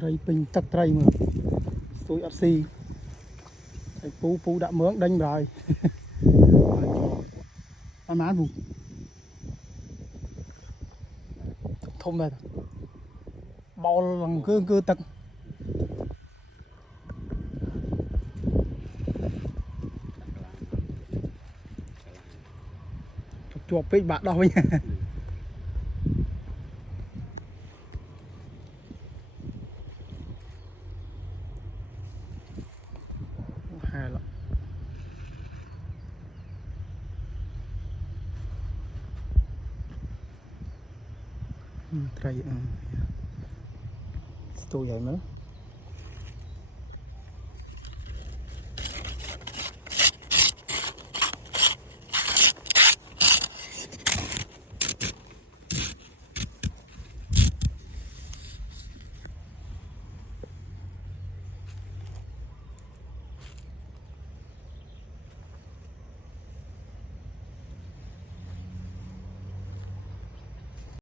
Tray pin tắc tray mà tôi ăn xì pú đã mướn đánh rồi ăn má vùng thông này bao bằng cơ tật chuột với bạn đâu nha hai lắm tray tôi vậy nữa